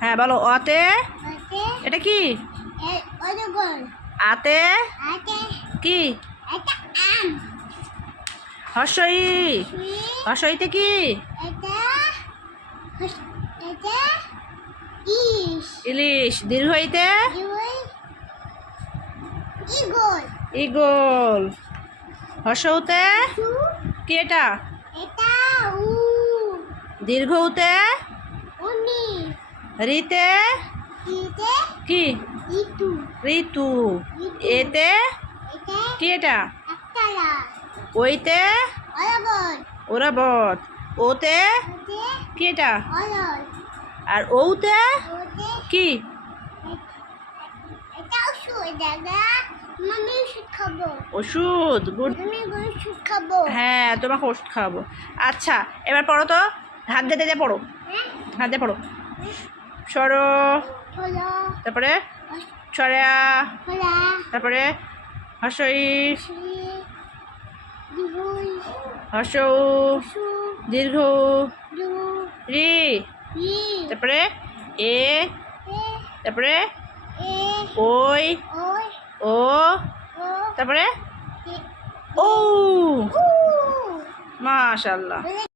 হ্যাঁ বলো। অতে এটা কি? আতে কি? হর্ষই। হর্ষইতে কি? ইলিশ। দীর্ঘইতে ইগল। হর্ষউতে কি এটা? দীর্ঘউতে রিতে কি? ঋতু। এতে কি এটা? ওইতে ওরাবত। ওতে কি এটা? আর ওতে কি? ওষুধ। গুড। হ্যাঁ তোমাকে ওষুধ খাওয়াবো। আচ্ছা এবার পড়ো তো। হাত দিয়ে পড়ো। হাত দিয়ে পড়ো। সরো। তারপরে সরেয়া। তারপরে হর্ষই। হর্ষৌ। দীর্ঘ। রি। তারপরে এ। তারপরে ওই। ও। তারপরে ও। মাশাআল্লাহ।